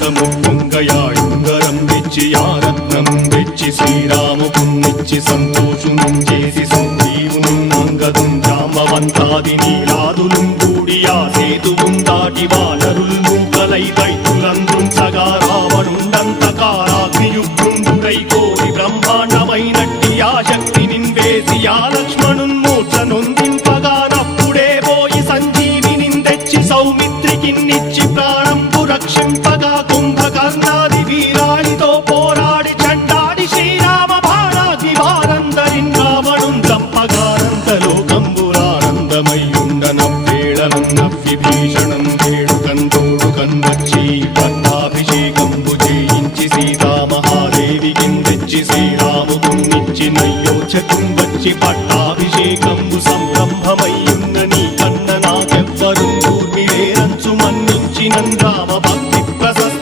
పొంగయాయుంగరం తెచ్చి యారత్నం తెచ్చి శ్రీరాముకున్నిచ్చి సంతోషునం చేసి సంజీవును అంగదుం జాంబవంతాది నీలాదులు కూడి ఆ సేతువుం దాటి వానరుల్ మూకలై దైత్యులందృంచగా రావణుండంతకారాగ్నియుగ్రుండుడై కోరి బ్రహ్మాండమైనట్టి ఆ శక్తి నిన్వేసి ఆ లక్ష్మణున్ మూర్ఛ నొందింపగా నప్పుడే పోయి సంజీవిని తెచ్చి సౌమిత్రికిన్నిచ్చి ప్రాణంపు రక్షింపగా కుంభకర్ణాది వీరాళి